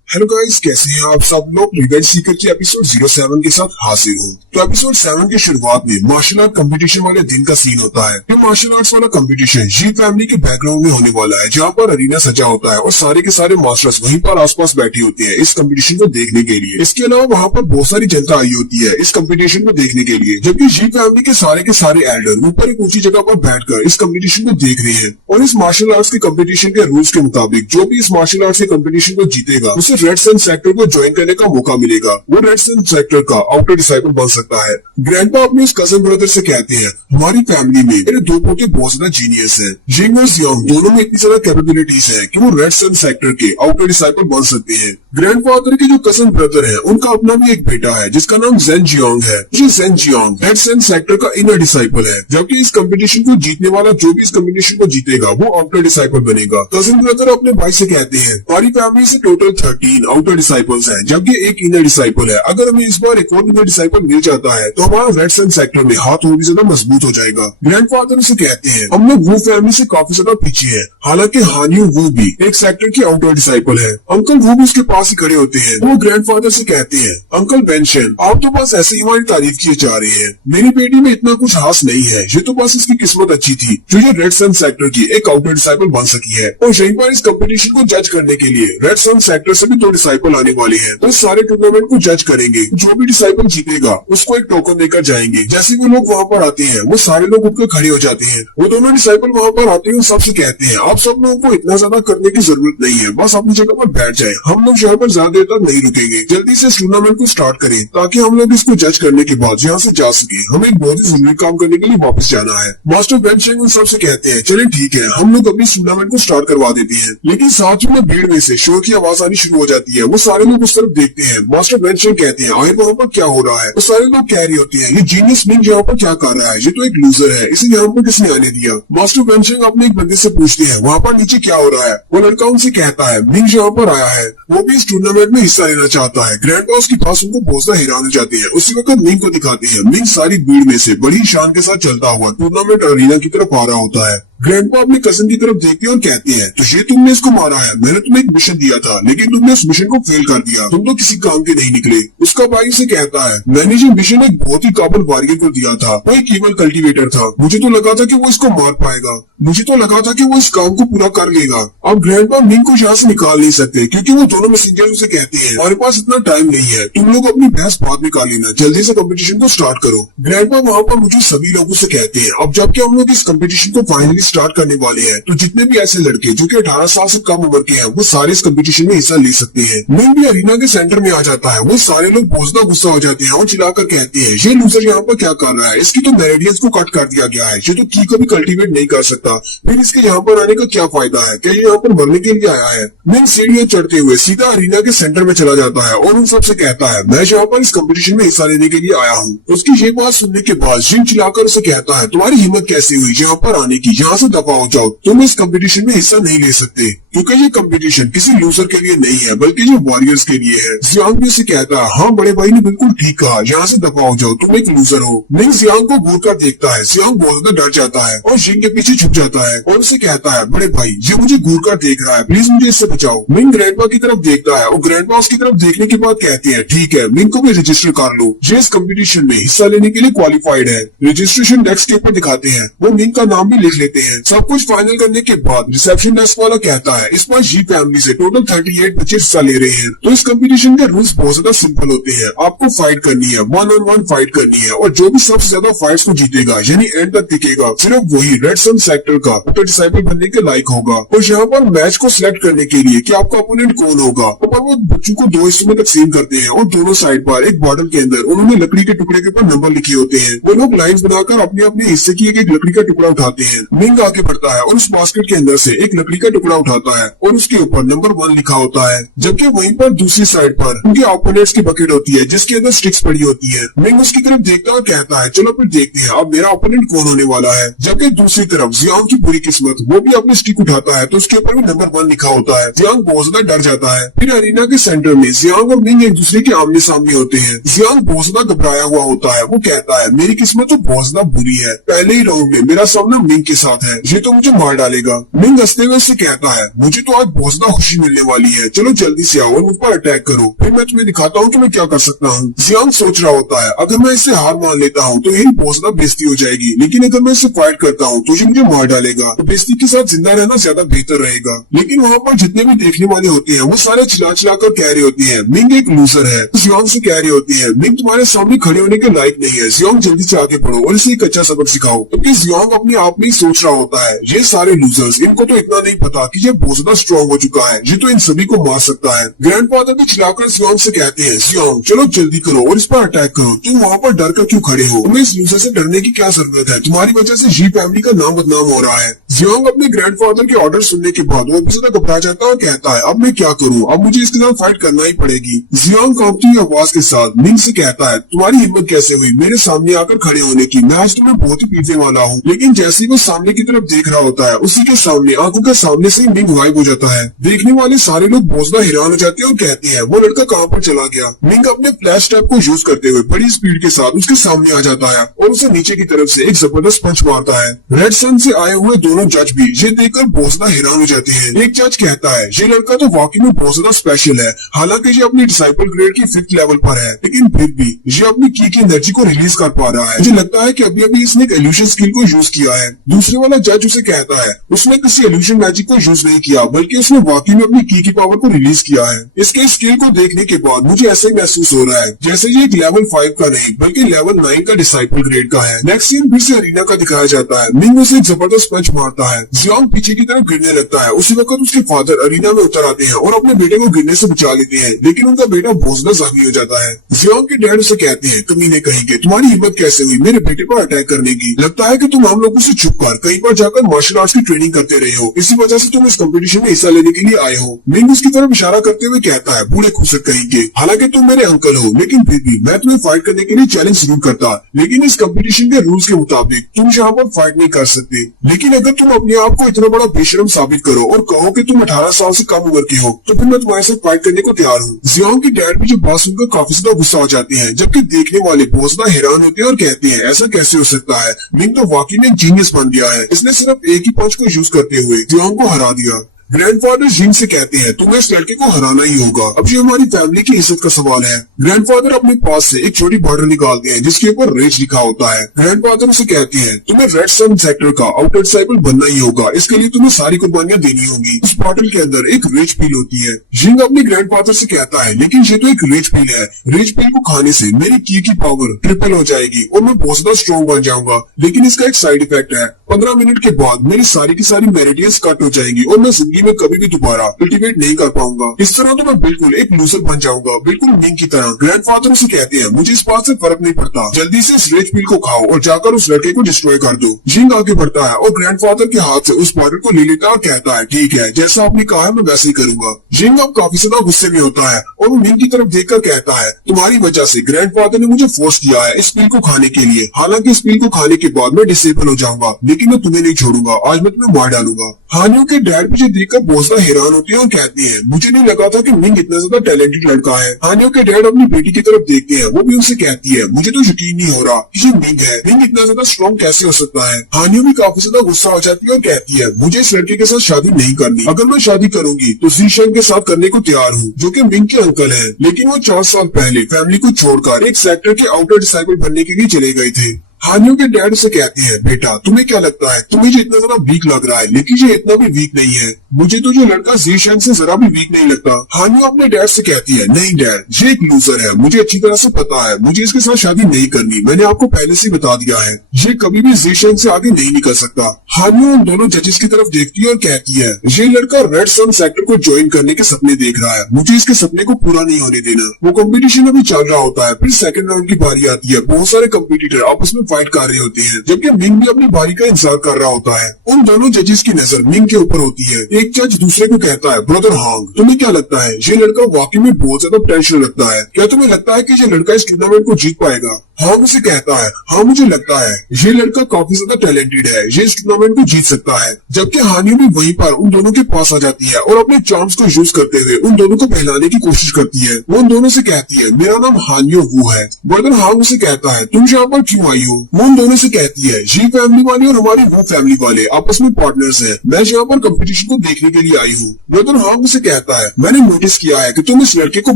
हेलो गाइस, कैसे हैं आप सब लोग। रिवेंज सीकर के एपिसोड 07 के साथ हाजिर हूँ। तो एपिसोड 7 की शुरुआत में मार्शल आर्ट कंपटीशन वाले दिन का सीन होता है। ये मार्शल आर्ट्स वाला कंपटीशन जी फैमिली के बैकग्राउंड में होने वाला है, जहाँ पर अरीना सजा होता है और सारे के सारे मास्टर्स वहीं पर आसपास बैठी होती है इस कंपटीशन को देखने के लिए। इसके अलावा वहाँ पर बहुत सारी जनता आई होती है इस कंपटीशन को देखने के लिए, जबकि जी फैमिली के सारे एल्डर ऊपर एक ऊंची जगह पर बैठकर इस कंपटीशन को देख रहे हैं। और इस मार्शल आर्ट्स के कंपटीशन के रूल्स के मुताबिक जो भी इस मार्शल आर्ट्स के कंपटीशन को जीतेगा उसे रेड सन सेक्टर को ज्वाइन करने का मौका मिलेगा। वो रेड सन सेक्टर का आउटर डिसाइपल बन सकता है। ग्रैंडपा अपने इस कजन ब्रदर से कहते हैं, हमारी फैमिली में मेरे दो पोते बहुत ज्यादा जीनियस हैं। यंग और यंग दोनों में इतनी ज्यादा कैपेबिलिटीज है कि वो रेड सन सेक्टर के आउटर डिसाइपल बन सकते हैं। ग्रैंडफादर के जो कजन ब्रदर है उनका अपना भी एक बेटा है जिसका नाम जेन जियांग है। ये जेन जियांग रेड सन सेक्टर का इनर डिसाइपल है, जबकि इस कंपटीशन को जीतने वाला जो भी इस कंपटीशन को जीतेगा वो आउटर डिसाइपल बनेगा। कजन ब्रदर अपने भाई से कहते हैं, हमारी फैमिली से टोटल 13 आउटर डिसाइपल्स हैं, जबकि एक इनर डिसाइपल है। अगर हमें इस बार एक और इनर डिसाइपल मिल जाता है तो हमारा रेड सन सेक्टर में हाथ और भी ज्यादा मजबूत हो जाएगा। ग्रैंडफादर से कहते हैं, हम लोग वू फैमिली से काफी ज्यादा पीछे हैं। हालांकि हानियू वू भी एक सेक्टर की आउटर डिसाइपल है। अंकल वू भी उसके पास ही खड़े होते हैं। वो ग्रैंडफादर से कहते हैं, अंकल बेंशन, आप तो बस ऐसे ही हमारी तारीफ किए जा रहे हैं। मेरी बेटी में इतना कुछ खास नहीं है, ये तो बस इसकी किस्मत अच्छी थी जो ये रेड सन सेक्टर की एक आउटर डिसाइपल बन सकी है। और यहीं पर इस कंपटीशन को जज करने के लिए रेड सन सेक्टर से भी 2 डिसाइपल आने वाले हैं। तो सारे टूर्नामेंट को जज करेंगे। जो भी डिसाइपल जीतेगा उसको एक टोकन देकर जाएंगे। जैसे वो लोग वहाँ पर आते हैं वो सारे लोग उठकर खड़े हो जाते हैं। वो दोनों डिसाइपल वहाँ पर आते हैं और सबसे कहते हैं, आप सब लोगों को इतना ज्यादा करने की जरूरत नहीं है, बस अपनी जगह पर बैठ जाए। हम लोग यहाँ पर ज्यादा देर तक नहीं रुकेंगे, जल्दी से इस टूर्नामेंट को स्टार्ट करें ताकि हम लोग इसको जज करने के बाद यहाँ से जा सके। हमें एक बहुत ही जरूरी काम करने के लिए वापस जाना है। मास्टर बेंशेंग उन सबसे कहते हैं, चले ठीक है, हम लोग अपनी टूर्नामेंट को स्टार्ट करवा देते हैं। लेकिन साथ ही में भीड़ में से शोर की आवाज आनी शुरू हो जाती है। वो सारे लोग उस तरफ देखते हैं। मास्टर बेंशेंग कहते हैं, आगे वहाँ पर क्या हो रहा है। वो सारे लोग कह रहे होते हैं, ये जीनियस मिंग यहाँ पर क्या कर रहा है, ये तो एक लूजर है, इसे यहाँ पर किसने आने दिया। मास्टर बेंशेंग अपने एक बंदे से पूछते हैं, वहाँ पर नीचे क्या हो रहा है। वो लड़का उनसे कहता है, मिंग यहाँ पर आया है, वो भी इस टूर्नामेंट में हिस्सा लेना चाहता है। ग्रैंडपा उसके पास उनको बहुत ज्यादा हैरान हो जाते हैं। उसी वक्त मिंग को दिखाते हैं। मिंग सारी भीड़ में से बड़ी शान के साथ चलता हुआ टूर्नामेंट अरीना की तरफ आ रहा होता है। ग्रैंडपा अपने कजन की तरफ देखते हैं और कहते हैं, तो ये तुमने इसको मारा है। मैंने तुम्हें एक मिशन दिया था लेकिन तुमने उस मिशन को फेल कर दिया, तुम तो किसी काम के नहीं निकले। उसका भाई से कहता है, मैंने ये मिशन एक बहुत ही काबिल वारियर को दिया था, वो एक ईवल कल्टीवेटर था। मुझे तो लगा था कि वो इसको मार पाएगा, मुझे तो लगा था कि वो इस काम को पूरा कर लेगा। अब ग्रैंडपा मिंग को यहाँ से निकाल नहीं सकते क्योंकि वो दोनों मैसेंजर उसे कहते हैं, हमारे पास इतना टाइम नहीं है, तुम लोग अपनी बहस बाद में कर लेना, जल्दी से कंपटीशन को स्टार्ट करो। ग्रैंडपा वहाँ पर मुझे सभी लोगों से कहते हैं, अब जबकि हम लोग इस कंपटीशन को फाइनली स्टार्ट करने वाले हैं तो जितने भी ऐसे लड़के जो कि 18 साल से कम उम्र के हैं वो सारे इस कंपटीशन में हिस्सा ले सकते हैं। मिंग भी अरीना के सेंटर में आ जाता है। वो सारे लोग बहुत ज्यादा गुस्सा हो जाते हैं और चिल्लाकर कहते हैं, ये लूजर यहाँ पर क्या कर रहा है, इसकी तो मेरेडियंस को कट कर दिया गया है, ये तो की को भी कल्टीवेट नहीं कर सकता, फिर इसके यहाँ पर आने का क्या फायदा है, क्या ये यहाँ पर मरने के लिए आया है। मिंग सीढ़ियां चढ़ते हुए सीधा अरीना के सेंटर में चला जाता है और उन सबसे कहता है, मैं यहाँ पर इस कंपटीशन में हिस्सा लेने के लिए आया हूँ। उसकी ये बात सुनने के बाद जिम चिल्लाकर उसे कहता है, तुम्हारी हिम्मत कैसे हुई यहाँ पर आने की, यहाँ से दफा हो जाओ, तुम इस कंपटीशन में हिस्सा नहीं ले सकते क्योंकि ये कंपटीशन किसी लूजर के लिए नहीं है बल्कि ये वॉरियर्स के लिए है। जियांग भी उसे कहता है, हाँ बड़े भाई ने बिल्कुल ठीक कहा, यहाँ से दफा हो जाओ, तुम एक लूजर हो। मिंग जियांग को घूर कर देखता है। जियांग बहुत ज्यादा डर जाता है और जिंग के पीछे छुप जाता है और उसे कहता है, बड़े भाई ये मुझे घूर कर देख रहा है, प्लीज मुझे इससे बचाओ। मिंग ग्रैंडपा की तरफ देखता है और ग्रैंडपा उसकी तरफ देखने के बाद कहते हैं, ठीक है, मिंग को भी रजिस्टर कर लो, ये इस कंपटीशन में हिस्सा लेने के लिए क्वालिफाइड है। रजिस्ट्रेशन डेस्क के ऊपर दिखाते हैं। वो मिंग का नाम भी लिख लेते हैं। सब कुछ फाइनल करने के बाद रिसेप्शन डेस्क वाला कहता है, इस बार जी फैमिली से टोटल 38 बच्चे हिस्सा ले रहे हैं। तो इस कंपटीशन के रूल्स बहुत ज्यादा सिंपल होते हैं। आपको फाइट करनी है, 1-on-1 फाइट करनी है और जो भी सबसे ज्यादा फाइट्स को जीतेगा यानी एंड तक टिकेगा, सिर्फ वही रेड सन सेक्टर का आउटर डिसाइपल बनने के लायक होगा। और यहाँ पर मैच को सिलेक्ट करने के लिए कि आपका ओपोनेंट कौन होगा, और वो बच्चों को 2 हिस्सों में तकसीम करते हैं और दोनों साइड पर एक बॉटल के अंदर उन्होंने लकड़ी के टुकड़े के ऊपर नंबर लिखे होते हैं। वो लोग लाइंस बनाकर अपने अपने हिस्से की एक लकड़ी का टुकड़ा उठाते हैं। मिंग आगे बढ़ता है और उस बास्केट के अंदर से एक लकड़ी का टुकड़ा उठाता है और उसके ऊपर नंबर 1 लिखा होता है, जबकि वहीं पर दूसरी साइड पर उनके ओपोनेंट्स की बकेट होती है जिसके अंदर स्टिक्स पड़ी होती है। मिंग उसकी तरफ देखता और कहता है, चलो फिर देखते हैं अब मेरा ओपोनेंट कौन होने वाला है। जबकि दूसरी तरफ जियांग की बुरी किस्मत, वो भी अपनी स्टिक उठाता है तो उसके ऊपर भी नंबर 1 लिखा होता है। जियांग बहुत ज्यादा डर जाता है। फिर अरीना के सेंटर में जियांग और मिंग एक दूसरे के आमने सामने होते हैं। जियांग बहुत ज्यादा घबराया हुआ होता है। वो कहता है, मेरी किस्मत तो बहुत ज्यादा बुरी है, पहले ही राउंड में मेरा सामना मिंग के साथ है, ये तो मुझे मार डालेगा। मिंग हंसते हुए उससे कहता है, मुझे तो आज बहुत ज्यादा खुशी मिलने वाली है, चलो जल्दी से आओ और मुझ पर अटैक करो, फिर मैं तुम्हें दिखाता हूँ कि मैं क्या कर सकता हूँ। जियांग सोच रहा होता है, अगर मैं इससे हार मान लेता हूँ तो यही बहुत ज्यादा बेइज्जती हो जाएगी, लेकिन अगर मैं इससे फाइट करता हूँ तो ये मुझे मार डालेगा, तो बेइज्जती के साथ जिंदा रहना ज्यादा बेहतर रहेगा। लेकिन वहाँ पर जितने भी देखने वाले होते हैं वो सारे चिल्ला चिल्ला कर कह रहे होते हैं, मिंग एक लूजर है। जियांग से कह रहे होते हैं, मिंग तुम्हारे सामने खड़े होने के लायक नहीं है, जियांग जल्दी से आगे बढ़ो और इसे एक अच्छा सबक सिखाओ। क्योंकि जियांग अपने आप में ही सोच रहा होता है, ये सारे लूजर्स, इनको तो इतना नहीं पता कि ये बहुत ज्यादा स्ट्रॉन्ग हो चुका है, ये तो इन सभी को मार सकता है। ग्रैंडफादर भी चिल्लाकर जियांग से कहते हैं, जियांग चलो जल्दी करो और इस पर अटैक करो, तुम वहाँ पर डर कर क्यों खड़े हो, तुम्हें इस लूजर से डरने की क्या जरूरत है, तुम्हारी वजह से जी फैमिली का नाम बदनाम हो रहा है। जियांग अपने ग्रैंडफादर के ऑर्डर सुनने के बाद वो ज्यादा घबरा जाता है और कहता है, अब मैं क्या करूँ, अब मुझे इसके साथ फाइट करना ही पड़ेगी। जियांग कांपती हुई आवाज के साथ मिंग से कहता है, तुम्हारी हिम्मत कैसे हुई मेरे सामने आकर खड़े होने की, मैं आज तुम्हें बहुत ही पीटने वाला हूँ। लेकिन जैसे ही वो सामने की तरफ देख रहा होता है, उसी के सामने आंखों के सामने से मिंग गायब हो जाता है। देखने वाले सारे लोग बहुत ज्यादा हैरान हो जाते हैं और कहते हैं, वो लड़का कहाँ पर चला गया। मिंग अपने फ्लैश टैब को यूज करते हुए बड़ी स्पीड के साथ उसके सामने आ जाता है और उसे नीचे की तरफ से एक जबरदस्त पंच मारता है। रेड सन से आए हुए दोनों जज भी ये देखकर बहुत ज्यादा हैरान हो जाते हैं। एक जज कहता है, ये लड़का तो वाकई में बहुत ज्यादा स्पेशल है, हालांकि ये अपनी डिसाइपल ग्रेड की 5th लेवल पर है, लेकिन फिर भी ये अपनी की एनर्जी को रिलीज कर पा रहा है। मुझे लगता है कि अभी अभी इसने एक इल्यूशन स्किल को यूज किया है। दूसरे वाला जज उसे कहता है, उसने किसी इल्यूशन मैजिक को यूज नहीं किया, बल्कि उसने वाकई में अपनी की पावर को रिलीज किया है। इसके स्किल को देखने के बाद मुझे ऐसा ही महसूस हो रहा है जैसे ये एक लेवल 5 का नहीं बल्कि लेवल 9 का डिसाइपल ग्रेड का है। नेक्स्ट सीन फिर से अरीना का दिखाया जाता है। मिंग उसे एक जबरदस्त पंच मारता है, जियांग पीछे की तरफ गिरने लगता है। उसी वक्त उसके फादर अरीना में उतर आते हैं और अपने बेटे को गिरने से बचा लेते हैं, लेकिन उनका बेटा बहुत ज्यादा जख्मी हो जाता है। जियांग के डैड उसे कहते हैं, कमीने कहेंगे, तुम्हारी हिम्मत कैसे हुई मेरे बेटे पर अटैक करने की, लगता है कि तुम हम लोगों से छुप कर कहीं पर जाकर मार्शल आर्ट्स की ट्रेनिंग करते रहे हो, इसी वजह से तुम इस कंपटीशन में हिस्सा लेने के लिए आए हो। मिंग उसकी तरफ इशारा करते हुए कहता है, बूढ़े खुसर कहेंगे, हालांकि तुम मेरे अंकल हो, लेकिन फिर भी मैं तुम्हें फाइट करने के लिए चैलेंज जरूर करता, लेकिन इस कंपटीशन के रूल्स के मुताबिक तुम यहाँ पर फाइट नहीं कर सकते। लेकिन अगर तुम अपने आप को इतना बड़ा बेशरम साबित करो और कहो कि तुम 18 साल से कम उम्र के हो, तो फिर मैं तुम्हारे साथ फाइट करने को तैयार हूँ। जियांग के डैड भी जो बात सुनकर काफी ज्यादा गुस्सा हो जाते हैं, जबकि देखने वाले बहुत ज्यादा हैरान होते हैं और कहते हैं, ऐसा कैसे हो सकता है, मिंग तो वाकई में जीनियस बन गया है, इसने सिर्फ एक ही पंच को यूज करते हुए जियांग को हरा दिया। ग्रैंडफादर जिंग से कहते हैं, तुम्हें इस लड़के को हराना ही होगा, अब ये हमारी फैमिली की इज्जत का सवाल है। ग्रैंडफादर अपने पास से एक छोटी बॉर्डर निकालते हैं जिसके ऊपर रेज लिखा होता है। ग्रैंडफादर उसे कहते हैं, तुम्हें रेड सन सेक्टर का आउटर डिसाइपल बनना ही होगा, इसके लिए तुम्हें सारी कुर्बानियां देनी होंगी। उस बॉटल के अंदर एक रेज पील होती है। जिंग अपने ग्रैंडफादर से कहता है, लेकिन ये तो एक रेज पील है, रेज पील को खाने से मेरी की पावर ट्रिपल हो जाएगी और मैं बहुत ज्यादा स्ट्रॉन्ग बन जाऊंगा, लेकिन इसका एक साइड इफेक्ट है, 15 मिनट के बाद मेरी सारी की सारी मेरिडियंस कट हो जाएंगी और मैं जिंदगी में कभी भी दोबारा कल्टीवेट नहीं कर पाऊंगा। इस तरह तो मैं बिल्कुल एक लूजर बन जाऊंगा, बिल्कुल मिंग की तरह। ग्रैंडफादर उसे कहते हैं, मुझे इस बात से फर्क नहीं पड़ता, जल्दी से इस रेड पील को खाओ और जाकर उस लड़के को डिस्ट्रॉय कर दो। जिंग आगे बढ़ता है और ग्रैंडफादर के हाथ से उस बॉटल को ले लेता है और कहता है, ठीक है, जैसा आपने कहा है मैं वैसे ही करूंगा। जिंग अब काफी ज्यादा गुस्से में होता है और वो मिंग की तरफ देखकर कहता है, तुम्हारी वजह से ग्रैंडफादर ने मुझे फोर्स किया है इस पील को खाने के लिए, हालांकि इस पील को खाने के बाद मैं डिसेबल हो जाऊंगा, लेकिन मैं तुम्हें नहीं छोड़ूंगा, आज मैं तुम्हें मार डालूंगा। हानियों के डैड मुझे देखकर बहुत ज्यादा हैरान होते हैं और कहते हैं, मुझे नहीं लगा था कि मिंग इतना ज्यादा टैलेंटेड लड़का है। हानियों के डैड अपनी बेटी की तरफ देखते हैं, वो भी उनसे कहती है, मुझे तो यकीन नहीं हो रहा कि ये मिंग है, मिंग इतना ज्यादा स्ट्रॉन्ग कैसे हो सकता है। हानियों भी काफी ज्यादा गुस्सा हो जाती है और कहती है, मुझे इस लड़के के साथ शादी नहीं करनी, अगर मैं शादी करूंगी तो जीशेन के साथ करने को तैयार हूँ, जो कि मिंग के अंकल है, लेकिन वो 4 साल पहले फैमिली को छोड़कर एक सेक्टर के आउटर डिसाइपल बनने के लिए चले गए थे। हानियों के डैड से कहते हैं, बेटा तुम्हें क्या लगता है, तुम्हें ये इतना ज्यादा वीक लग रहा है, लेकिन ये इतना भी वीक नहीं है, मुझे तो जो लड़का जीशेन से जरा भी वीक नहीं लगता। हानियों अपने डैड से कहती है, नहीं डैड, ये एक लूजर है, मुझे अच्छी तरह से पता है, मुझे इसके साथ शादी नहीं करनी, मैंने आपको पहले से बता दिया है, ये कभी भी जीशेन से आगे नहीं निकल सकता। हानियों उन दोनों जजेस की तरफ देखती है और कहती है, ये लड़का रेड सन सेक्टर को ज्वाइन करने के सपने देख रहा है, मुझे इसके सपने को पूरा नहीं होने देना। वो कंपटीशन अभी चल रहा होता है, फिर सेकंड राउंड की बारी आती है, बहुत सारे कंपटीटर आपस में फाइट कर रहे होते हैं, जबकि मिंग भी अपनी बारी का इंतजार कर रहा होता है। उन दोनों जजेस की नजर मिंग के ऊपर होती है। एक एक जज दूसरे को कहता है, ब्रदर हांग, तुम्हें क्या लगता है ये लड़का वाकई में बहुत ज्यादा पोटेंशियल रखता है? क्या तुम्हें लगता है कि ये लड़का इस टूर्नामेंट को जीत पाएगा? हांग उसे कहता है, हाँ मुझे लगता है ये लड़का काफी ज्यादा टैलेंटेड है, ये इस टूर्नामेंट को जीत सकता है। जबकि हानियो भी वहीं पर उन दोनों के पास आ जाती है और अपने चार्म्स को यूज करते हुए उन दोनों को बहलाने की कोशिश करती है। वो उन दोनों से कहती है, मेरा नाम हानियो वू है। ब्रदर हांग उसे कहता है, तुम यहाँ पर क्यों आई हो? वो उन दोनों से कहती है, ये फैमिली वाले और हमारी वो फैमिली वाले आपस में पार्टनर्स हैं, मैं यहाँ पर कंपटीशन को देखने के लिए आई हूँ। ब्रदर हांग उसे कहता है, मैंने नोटिस किया है कि तुम इस लड़के को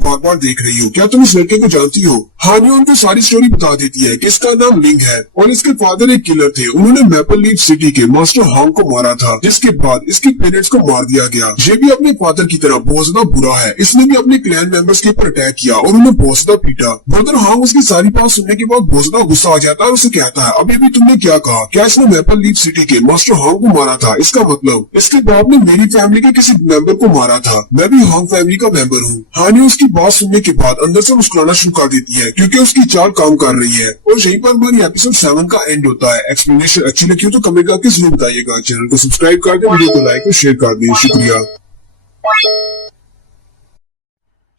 बार बार देख रही हो, क्या तुम इस लड़के को जानती हो? हानियो उनको सारी स्टोरी बता देती है कि इसका नाम लिंग है और इसके फादर एक किलर थे। उन्होंने मैपल लीफ सिटी के मास्टर हांग को मारा था, जिसके बाद इसके पेरेंट्स को मार दिया गया। ये भी अपने फादर की तरह बहुत ज्यादा बुरा है, इसने भी अपने क्लैन मेंबर्स के ऊपर अटैक किया और उन्हें बहुत ज्यादा पीटा। ब्रदर हांग उसकी सारी बात सुनने के बाद बहुत ज्यादा गुस्सा आ जाता है और उसे कहता है, अभी भी तुमने क्या कहा? क्या इसने मैपल लीफ सिटी के मास्टर हांग को मारा था? इसका मतलब इसके बाप ने मेरी फैमिली के किसी मेंबर को मारा था। मैं भी हांग फैमिली का मेंबर हूँ। हानियो उसकी बात सुनने के बाद अंदर से मुस्कुराना शुरू कर देती है क्योंकि उसकी चाल काम कर रही है। और यहीं पर हमारी एपिसोड 7 का एंड होता है। एक्सप्लेनेशन अच्छी लगी हो तो कमेंट करके जरूर बताइएगा। चैनल को सब्सक्राइब कर दें, वीडियो को लाइक और शेयर कर दें। शुक्रिया।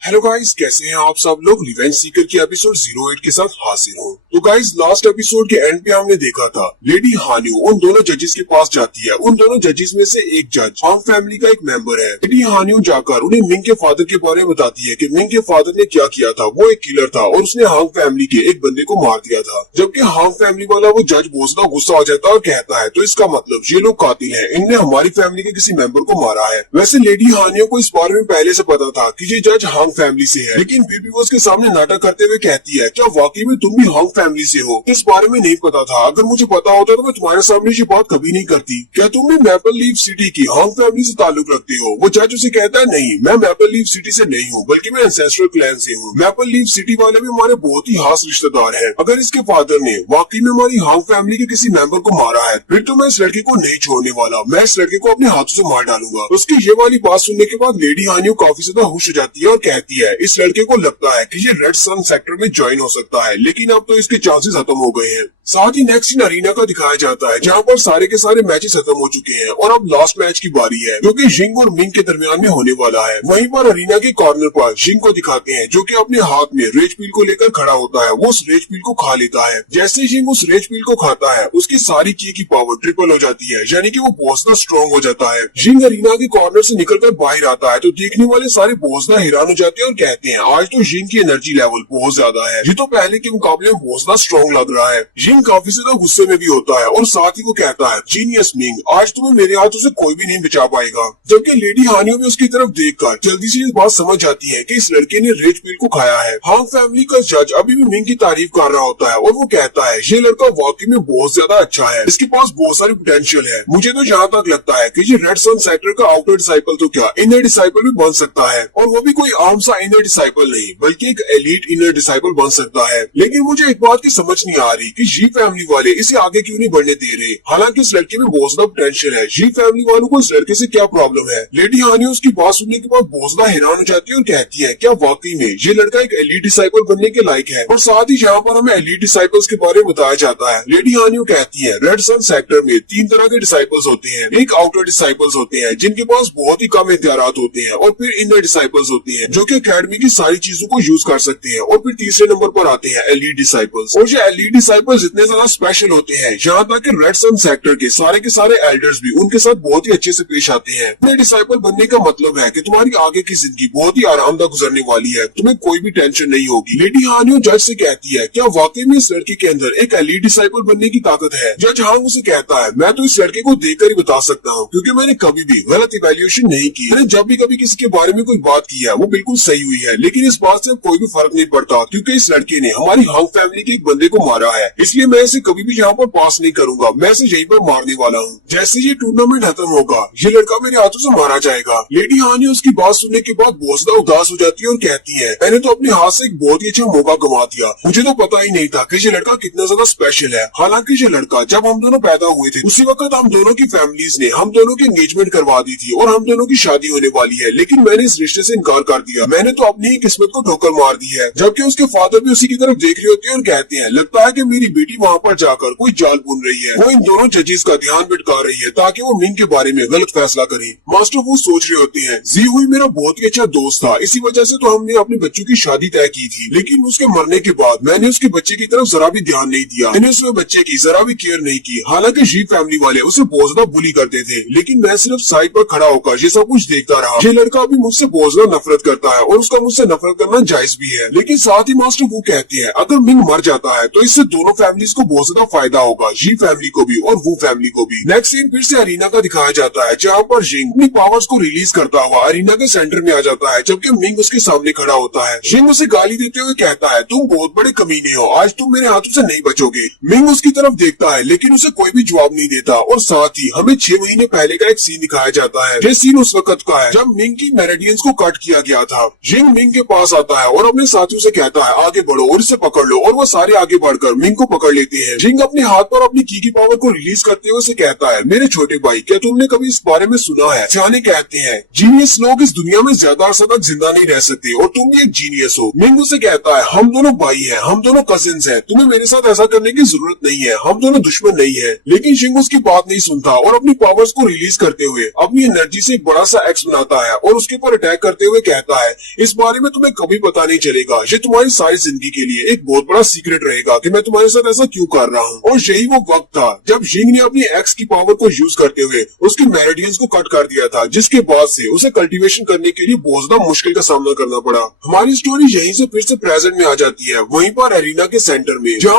हेलो गाइस, कैसे हैं आप सब लोग? रिवेंज सीकर की एपिसोड 08 के साथ हाजिर हूँ। तो गाइस, लास्ट एपिसोड के एंड पे हमने देखा था लेडी हानियो उन दोनों जजेस के पास जाती है। उन दोनों जजेस में से एक जज हांग फैमिली का एक मेंबर है। लेडी हानियो जाकर उन्हें मिंग के फादर के बारे में बताती है कि मिंग के फादर ने क्या किया था। वो एक किलर था और उसने हांग फैमिली के एक बंदे को मार दिया था। जबकि हांग फैमिली वाला वो जज बहुत ज्यादा गुस्सा हो जाता है और कहता है, तो इसका मतलब ये लोग कातिल हैं, इनने हमारी फैमिली के किसी मेंबर को मारा है। वैसे लेडी हानियो को इस बारे में पहले से पता था कि ये जज हांग फैमिली से है, लेकिन फिर भी वो उसके सामने नाटक करते हुए कहती है, क्या वाकई में तुम भी हांग फैमिली से हो? इस बारे में नहीं पता था, अगर मुझे पता होता तो मैं तुम्हारे सामने ये बात कभी नहीं करती। क्या तुम भी मैपल लीफ सिटी की हांग फैमिली से ताल्लुक रखते हो? वो जज उसे कहता है, नहीं, मैं मैपल लीफ सिटी से नहीं हूँ, बल्कि मैं एंसेस्ट्रल क्लैन से हूँ। मैपल लीफ सिटी वाले भी हमारे बहुत ही खास रिश्तेदार हैं। अगर इसके फादर ने वाकई में हमारी हांग फैमिली के किसी मेंबर को मारा है, फिर तो मैं इस लड़के को नहीं छोड़ने वाला, मैं इस लड़के को अपने हाथों से मार डालूंगा। उसकी ये वाली बात सुनने के बाद लेडी हानियो काफी ज्यादा खुश हो जाती है और कहती है, इस लड़के को लगता है कि ये रेड सन सेक्टर में ज्वाइन हो सकता है, लेकिन अब तो इसके चांसेस खत्म हो गए हैं। साथ ही नेक्स्ट इन अरीना का दिखाया जाता है, जहां पर सारे के सारे मैचेस खत्म हो चुके हैं और अब लास्ट मैच की बारी है, जो कि जिंग और मिंग के दरमियान में होने वाला है। वहीं पर अरीना के कॉर्नर पर जिंग को दिखाते हैं, जो कि अपने हाथ में रेज पील को लेकर खड़ा होता है। वो उस रेज पील को खा लेता है। जैसे जिंग उस रेज पील को खाता है, उसकी सारी की पावर ट्रिपल हो जाती है, यानी कि वो बहुत ज्यादा स्ट्रॉन्ग हो जाता है। जिंग अरीना के कॉर्नर से निकलकर बाहर आता है तो देखने वाले सारे बहुत ज्यादा हैरान हो जाते हैं और कहते हैं, आज तो जिंग की एनर्जी लेवल बहुत ज्यादा है, ये तो पहले के मुकाबले में बहुत ज्यादा स्ट्रॉन्ग लग रहा है। जिंग काफी ज्यादा गुस्से में भी होता है और साथ ही वो कहता है, जीनियस मिंग, आज तुम्हें मेरे हाथों से कोई भी नहीं बचा पाएगा। जबकि लेडी हानियो भी उसकी तरफ देखकर जल्दी से ये बात समझ जाती है कि इस लड़के ने रेड पील को खाया है। हांग फैमिली का जज अभी भी मिंग की तारीफ कर रहा होता है और वो कहता है, ये लड़का वाकई में बहुत ज्यादा अच्छा है, इसके पास बहुत सारी पोटेंशियल है। मुझे तो जहाँ तक लगता है कि ये रेड सन सेक्टर का आउटर डिसाइपल तो क्या इनर डिसाइपल भी बन सकता है, और वो भी कोई आम सा इनर डिसाइपल नहीं, बल्कि एक एलीट इनर डिसाइपल बन सकता है। लेकिन मुझे एक बात की समझ नहीं आ रही कि जी फैमिली वाले इसे आगे क्यों नहीं बढ़ने दे रहे। हालांकि इस लड़के में बहुत ज्यादा पोटेंशियल है, जी फैमिली वालों को इस लड़के से क्या प्रॉब्लम है? लेडी हानियो उसकी बात सुनने के बाद बहुत ज्यादा हैरान हो जाती है और कहती है, क्या वाकई में ये लड़का एक एलीट डिसाइपल बनने के लायक है? और साथ ही यहाँ पर हमें एलीट डिसाइपल्स के बारे में बताया जाता है। लेडी हानियो कहती है, रेड सन सेक्टर में 3 तरह के डिसाइपल्स होते हैं। एक आउटर डिसाइपल्स होते हैं जिनके पास बहुत ही कम इख्तियारात होते हैं, और फिर इनर डिसाइपल्स होते हैं जो कि एकेडमी की सारी चीजों को यूज कर सकते हैं, और फिर तीसरे नंबर पर आते हैं एलीट डिसाइपल्स। और ये एलीट डिसाइपल्स इतने ज्यादा स्पेशल होते हैं, यहाँ तक कि रेड सन सेक्टर के सारे एल्डर्स भी उनके साथ बहुत ही अच्छे से पेश आते हैं। इनर डिसाइपल बनने का मतलब है कि तुम्हारी आगे की जिंदगी बहुत ही आरामदायक गुजरने वाली है, तुम्हें कोई भी टेंशन नहीं होगी। लेडी हानियो जज से कहती है, क्या वाकई में इस लड़के के अंदर एक एलीट डिसाइपल बनने की ताकत है? जज हांग उसे कहता है, मैं तो इस लड़के को देखकर ही बता सकता हूँ, क्योंकि मैंने कभी भी गलत इवैल्यूएशन नहीं की। मैंने जब भी कभी किसी के बारे में कोई बात की है वो बिल्कुल सही हुई है, लेकिन इस बात से कोई भी फर्क नहीं पड़ता, क्योंकि इस लड़के ने हमारी हांग फैमिली के एक बंदे को मारा है, इसलिए मैं इसे कभी भी यहाँ पर पास नहीं करूंगा, मैं इसे यहीं पर मारने वाला हूँ। जैसे ये टूर्नामेंट खत्म होगा, ये लड़का मेरे हाथों से मारा जाएगा। लेडी हानियो उसकी बात सुनने के बाद बहुत ज्यादा उदास हो जाती है और कहती है, मैंने तो अपने हाथ से एक बहुत ही अच्छा मौका गंवा दिया, मुझे तो पता ही नहीं था कि ये लड़का कितना ज्यादा स्पेशल है। हालांकि ये लड़का जब हम दोनों पैदा हुए थे उसी वक्त हम दोनों की फैमिलीज ने हम दोनों की एंगेजमेंट करवा दी थी और हम दोनों की शादी होने वाली है, लेकिन मैंने इस रिश्ते से इनकार कर दिया। मैंने तो अपनी ही किस्मत को ठोकर मार दी है। जबकि उसके फादर भी उसी की तरफ देख रहे होते हैं और कहते हैं, लगता है कि मेरी बेटी बेटी वहाँ पर जाकर कोई जाल बुन रही है। वो इन दोनों जजेस का ध्यान भटका रही है ताकि वो मिंग के बारे में गलत फैसला करे। मास्टर वो सोच रहे होते हैं, जी हुई मेरा बहुत ही अच्छा दोस्त था, इसी वजह से तो हमने अपने बच्चों की शादी तय की थी, लेकिन उसके मरने के बाद मैंने उसके बच्चे की तरफ जरा भी ध्यान नहीं दिया। मैंने उसके बच्चे की जरा भी केयर नहीं की। हालांकि जी फैमिली वाले उसे बहुत ज्यादा बुली करते थे, लेकिन मैं सिर्फ साइड पर खड़ा होकर ये सब कुछ देखता रहा। ये लड़का अभी मुझसे बहुत ज्यादा नफरत करता है और उसका मुझसे नफरत करना जायज भी है। लेकिन साथ ही मास्टर वो कहते हैं, अगर मिंग मर जाता है तो इससे दोनों फैमिलीज को बहुत ज्यादा फायदा होगा, जी फैमिली को भी और वो फैमिली को भी। नेक्स्ट सीन फिर से अरीना का दिखाया जाता है, जहाँ पर जिंग अपनी पावर्स को रिलीज करता हुआ अरीना के सेंटर में आ जाता है, जबकि मिंग उसके सामने खड़ा होता है। जिंग उसे गाली देते हुए कहता है, तुम बहुत बड़े कमीने हो, आज तुम मेरे हाथों से नहीं बचोगे। मिंग उसकी तरफ देखता है, लेकिन उसे कोई भी जवाब नहीं देता। और साथ ही हमें 6 महीने पहले का एक सीन दिखाया जाता है। ये सीन उस वक्त का है जब मिंग की मेरिडियंस को कट किया गया था। जिंग मिंग के पास आता है और अपने साथियों से कहता है, आगे बढ़ो और इसे पकड़ लो, और वो सारे आगे बढ़कर मिंग को पकड़ लेते हैं। जिंग अपने हाथ पर अपनी की पावर को रिलीज करते हुए उसे कहता है, मेरे छोटे भाई, क्या तुमने कभी इस बारे में सुना है? सियाने कहते हैं, जीनियस लोग इस दुनिया में ज्यादा अरसा तक जिंदा नहीं रह सकते और तुम भी एक जीनियस हो। मिंग उसे कहता है, हम दोनों भाई हैं, हम दोनों कजिन्स हैं, तुम्हें मेरे साथ ऐसा करने की जरूरत नहीं है, हम दोनों दुश्मन नहीं है। लेकिन जिंग उसकी बात नहीं सुनता और अपनी पावर्स को रिलीज करते हुए अपनी एनर्जी से एक बड़ा सा एक्स बनाता है और उसके ऊपर अटैक करते हुए कहता है, इस बारे में तुम्हें कभी पता नहीं चलेगा, ये तुम्हारी सारी जिंदगी के लिए एक बहुत बड़ा सीक्रेट रहेगा कि मैं तुम्हारे साथ ऐसा क्यों कर रहा हूँ। और यही वो वक्त था जब जिंग ने अपनी एक्स की पावर को यूज करते हुए उसके मेरिडियंस को कट कर दिया था, जिसके बाद से उसे कल्टीवेशन करने के लिए बहुत ज्यादा मुश्किल का सामना करना पड़ा। हमारी स्टोरी यहीं से फिर से प्रेजेंट में आ जाती है, वहीं पर एरिना के सेंटर में, जहाँ